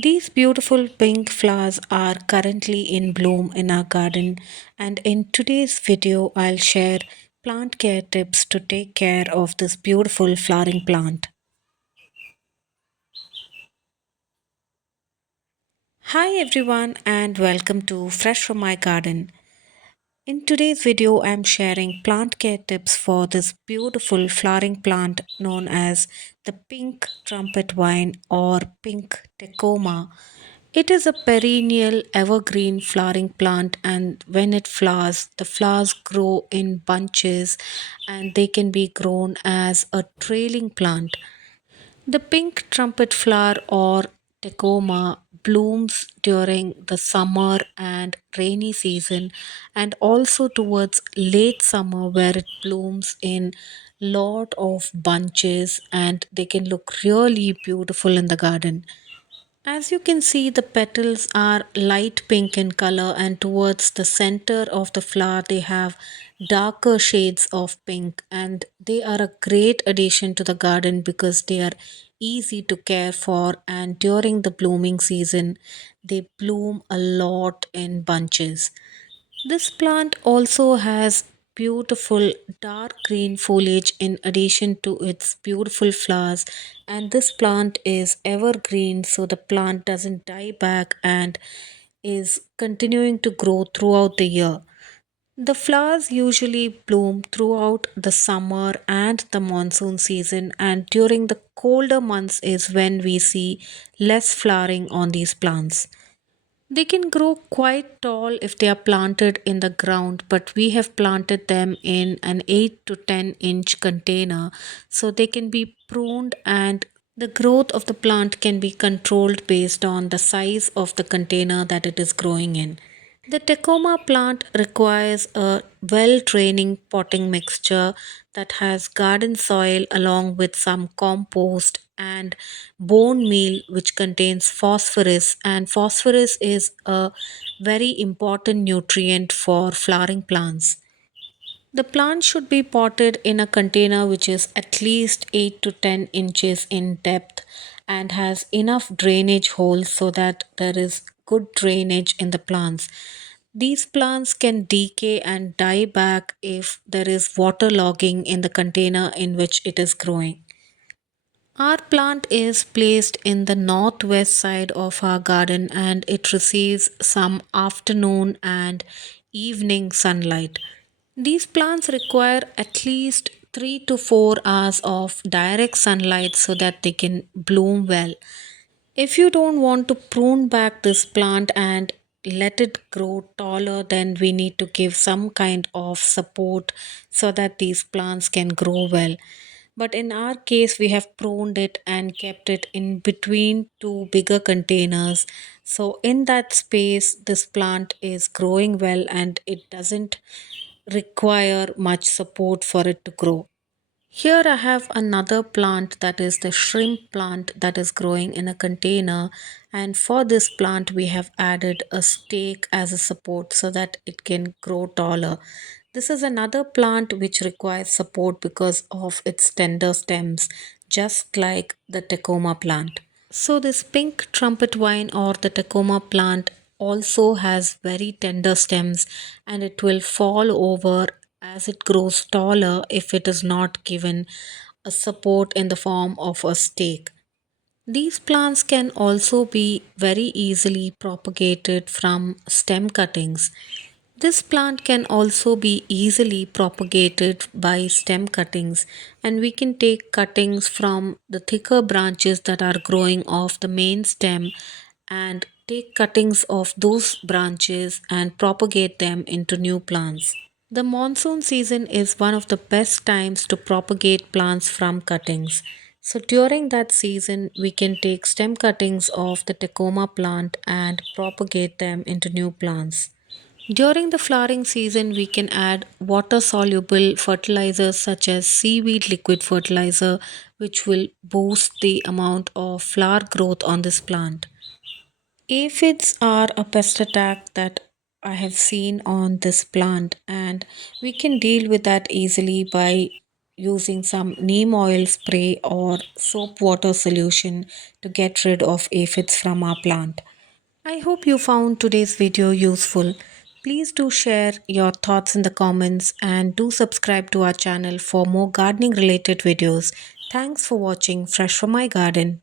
These beautiful pink flowers are currently in bloom in our garden, and in today's video, I'll share plant care tips to take care of this beautiful flowering plant. Hi everyone, and welcome to Fresh from My Garden. In today's video, I'm sharing plant care tips for this beautiful flowering plant known as the pink trumpet vine or pink Tecoma. It is a perennial evergreen flowering plant, and when it flowers, the flowers grow in bunches and they can be grown as a trailing plant. The pink trumpet flower or Tecoma blooms during the summer and rainy season and also towards late summer where it blooms in lot of bunches and they can look really beautiful in the garden. As you can see, the petals are light pink in color, and towards the center of the flower, they have darker shades of pink. And they are a great addition to the garden because they are easy to care for. And during the blooming season, they bloom a lot in bunches. This plant also has beautiful dark green foliage in addition to its beautiful flowers, and this plant is evergreen, so the plant doesn't die back and is continuing to grow throughout the year. The flowers usually bloom throughout the summer and the monsoon season, and during the colder months is when we see less flowering on these plants. They can grow quite tall if they are planted in the ground, but we have planted them in an 8 to 10-inch container so they can be pruned and the growth of the plant can be controlled based on the size of the container that it is growing in. The Tecoma plant requires a well draining potting mixture that has garden soil along with some compost and bone meal, which contains phosphorus. And phosphorus is a very important nutrient for flowering plants. The plant should be potted in a container which is at least 8 to 10 inches in depth and has enough drainage holes so that there is good drainage in the plants. These plants can decay and die back if there is water logging in the container in which it is growing. Our plant is placed in the northwest side of our garden and it receives some afternoon and evening sunlight. These plants require at least 3 to 4 hours of direct sunlight so that they can bloom well. If you don't want to prune back this plant and let it grow taller, then we need to give some kind of support so that these plants can grow well. But in our case, we have pruned it and kept it in between two bigger containers. So, in that space, this plant is growing well and it doesn't require much support for it to grow. Here I have another plant that is the shrimp plant that is growing in a container, and for this plant we have added a stake as a support so that it can grow taller. This is another plant which requires support because of its tender stems, just like the Tecoma plant. So, this pink trumpet vine or the Tecoma plant also has very tender stems and it will fall over as it grows taller if it is not given a support in the form of a stake. These plants can also be very easily propagated from stem cuttings. This plant can also be easily propagated by stem cuttings, and we can take cuttings from the thicker branches that are growing off the main stem and take cuttings of those branches and propagate them into new plants. The monsoon season is one of the best times to propagate plants from cuttings. So during that season, we can take stem cuttings of the Tecoma plant and propagate them into new plants. During the flowering season, we can add water soluble fertilizers such as seaweed liquid fertilizer, which will boost the amount of flower growth on this plant. Aphids are a pest attack that I have seen on this plant, and we can deal with that easily by using some neem oil spray or soap water solution to get rid of aphids from our plant. I hope you found today's video useful. Please do share your thoughts in the comments and do subscribe to our channel for more gardening related videos. Thanks for watching Fresh from my garden.